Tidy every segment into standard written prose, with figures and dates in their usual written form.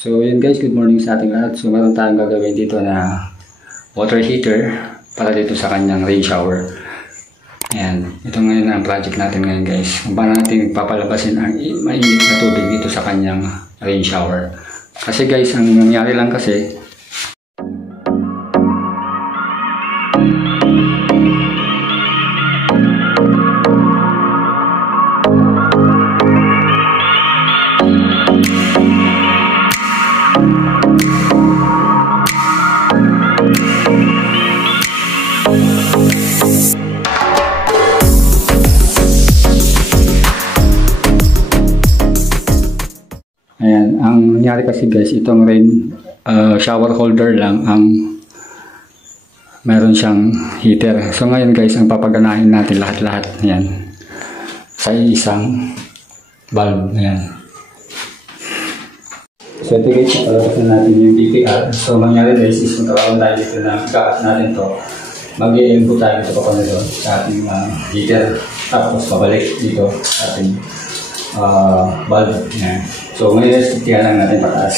So yun guys, good morning sa ating lahat. So meron tayong gagawin dito na water heater para dito sa kanyang rain shower. Ayan, ito ngayon ang project natin ngayon guys. Kung paano natin papalabasin ang mainit na tubig dito sa kanyang rain shower. Kasi guys, ang nangyari lang kasi ayan, ang nangyari kasi guys, itong rain shower holder lang ang meron siyang heater. So ngayon guys, ang papaganahin natin lahat-lahat yan sa isang valve. Ayan. So ito guys, napalabasan natin yung DPR. So mangyari guys is magkakaroon tayo dito na kakat natin to. Mag-i-input tayo sa papanalo sa ating heater. Tapos pabalik dito sa ating valve. Ayan. So ngayon, tingnan lang natin pataas.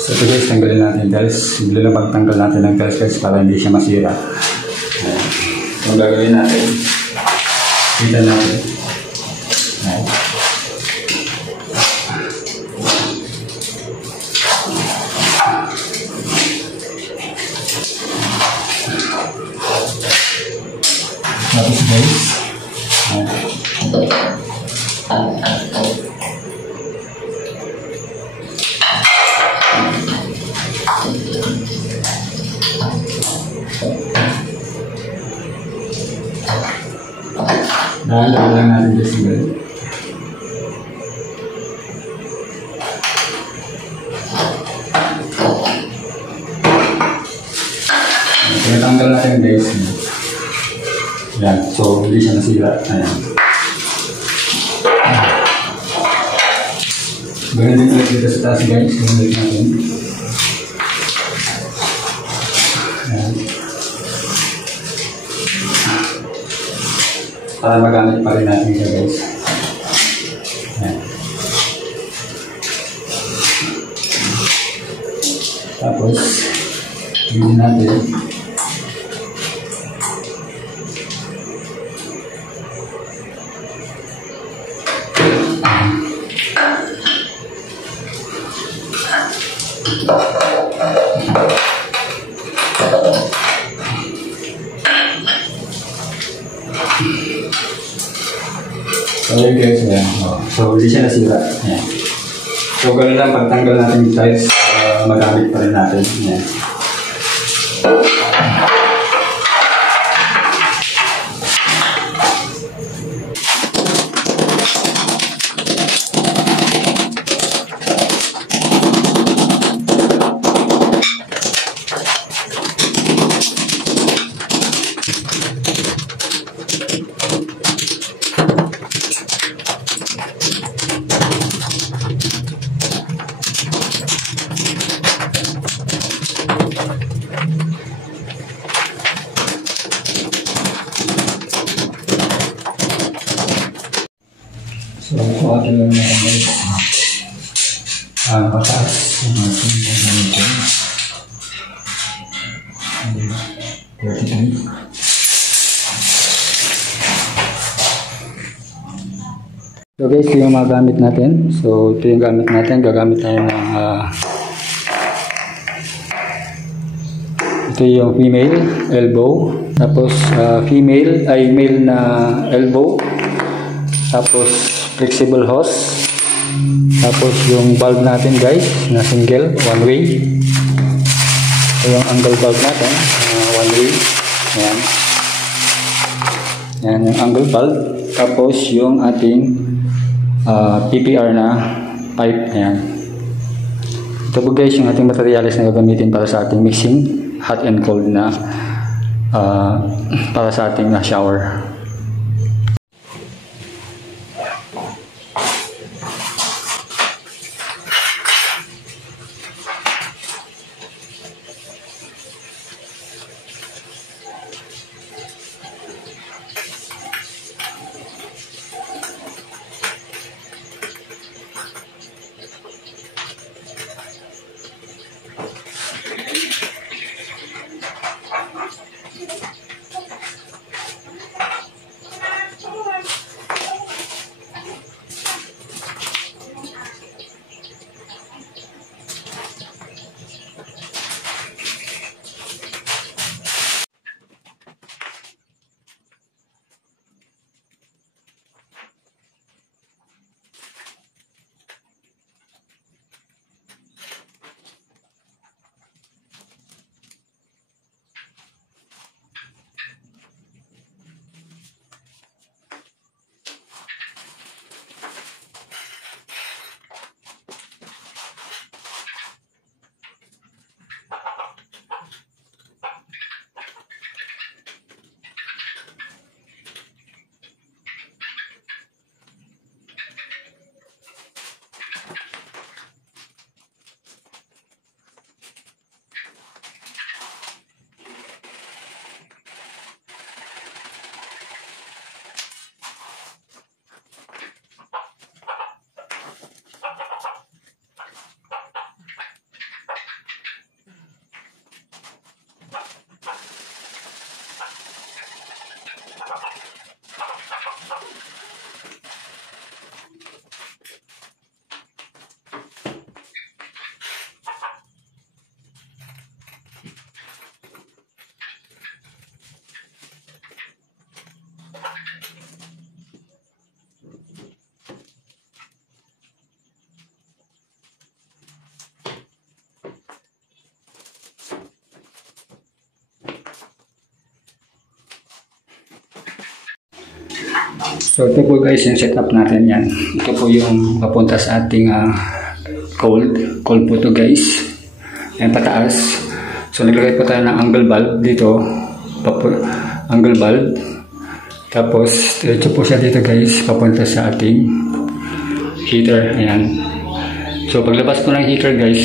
So ito guys, tanggalin natin guys. Bigla lang pagtanggal natin ng guys para hindi siya masira. Ayan. So ang gagawin natin, kita natin. Ayan. Tapos guys, dahan-dahan lang natin guys ngayon. Tinatanggal natin guys. Yan, so hindi siya nasira. Ayan. Ganun din ulit dito sa taas guys. Ganun ulit natin. Ayan. Para magamit pa rin natin siya guys. Ayan. Tapos gawin natin so yun guys, ayan. So hindi siya nasira. Ayan. So ganun lang pagtanggal natin yung tiles, magamit pa rin natin. Ayan. So, kuhatin lang natin guys. Pataas yung ating gagamitin. 33. So guys, ito yung mga gamit natin. So, ito yung gamit natin. Gagamit tayo ng ito yung female elbow. Tapos, male na elbow. Tapos, flexible hose. Tapos yung valve natin guys na single, one way. So yung angle valve natin, one way. Ayan. Ayan yung angle valve. Tapos yung ating PPR na pipe. Ayan. Ito po guys yung ating materials na gagamitin para sa ating mixing hot and cold na para sa ating shower. So ito po guys yung setup natin yan. Ito po yung papunta sa ating cold po to guys. Ayan pataas. So naglagay po tayo ng angle bulb dito. Angle bulb. Tapos diretso po siya dito guys papunta sa ating heater. Ayan. So paglabas po ng heater guys,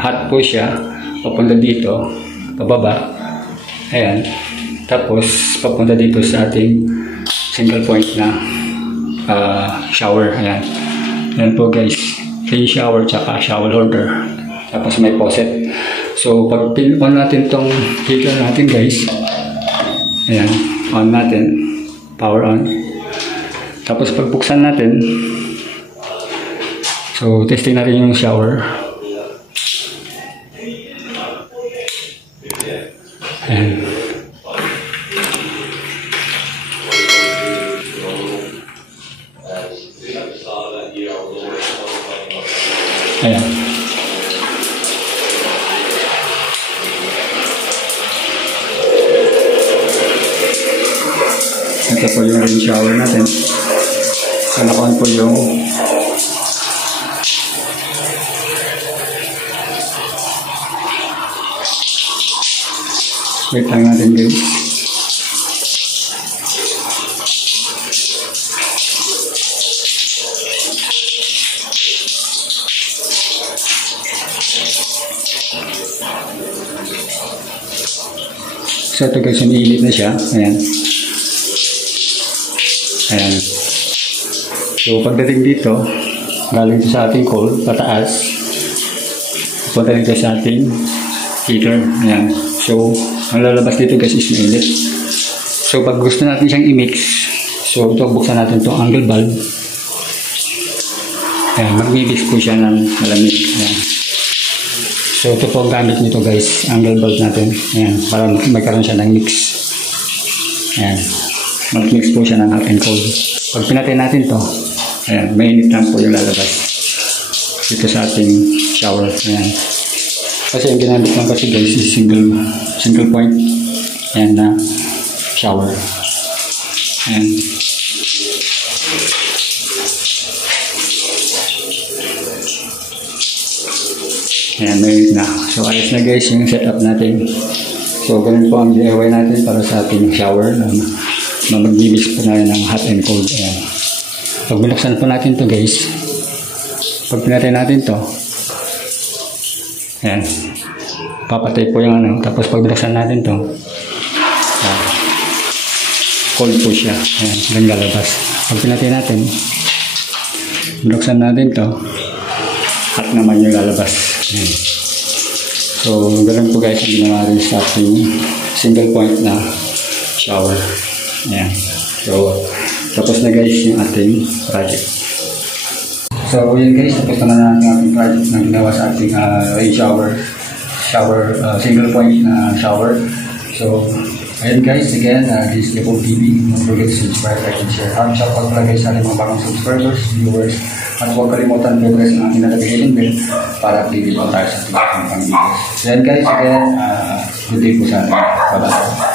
hot po siya papunta dito pababa. Ayan. Tapos papunta dito sa ating single point na shower. Ayan. Ayan po guys. Rain shower tsaka shower holder. Tapos may faucet. So pag pin-on natin tong heater natin guys. Ayan. On natin. Power on. Tapos pagbuksan natin. So testing natin yung shower. Ayan. Ayan. Ito po yung rain shower natin. So naka-on po yung wait lang natin guys. So ito guys, umiinit na siya. Ayan. Ayan. So pagdating dito, galing ito sa ating cold, pataas. Punta dito sa ating heater. Ayan. So ang lalabas dito guys is mainit. So pag gusto natin siyang i-mix, so ito buksan natin itong angle bulb. Ayan, mag-mix po siya ng malamig. Ayan. So ito po ang gamit nito guys, angle bulb natin. Ayan, para magkaroon siya ng mix. Ayan, mag-mix po siya ng hot and cold. Pag pinatay natin to, ayan, mainit lang po yung lalabas dito sa ating shower. Ayan. Kasi yung ginamit lang kasi guys is single point. Ayan na shower. Ayan. Ayan, mainit na. So ayos na guys yung setup natin. So ganun po ang DIY natin para sa ating shower na mag-mix po na ng hot and cold. Ayan. Pag binuksan po natin to guys, pag pinatay natin to, ayan, papatay po yung ano. Tapos pag binuksan natin to, cold po siya. Ayan, ganun lalabas. Pag pinatay natin, binuksan natin to, hot naman yung lalabas. Ayan. So ganun po guys ang ginawa rin sa ating single point na shower. Ayan. So tapos na guys yung ating project. So yun guys, tapos na yung ating project na ginawa sa ating rain shower single point na shower. So ayun guys, again, this is Lepo TV. Don't forget to subscribe, like, and share. Shout out pala guys sa ating mga bagong subscribers, viewers, at huwag kalimutan i-press ang ating notification bell para updated po tayo sa ating mga videos. So yan guys, again, good day po sa atin. Bye-bye.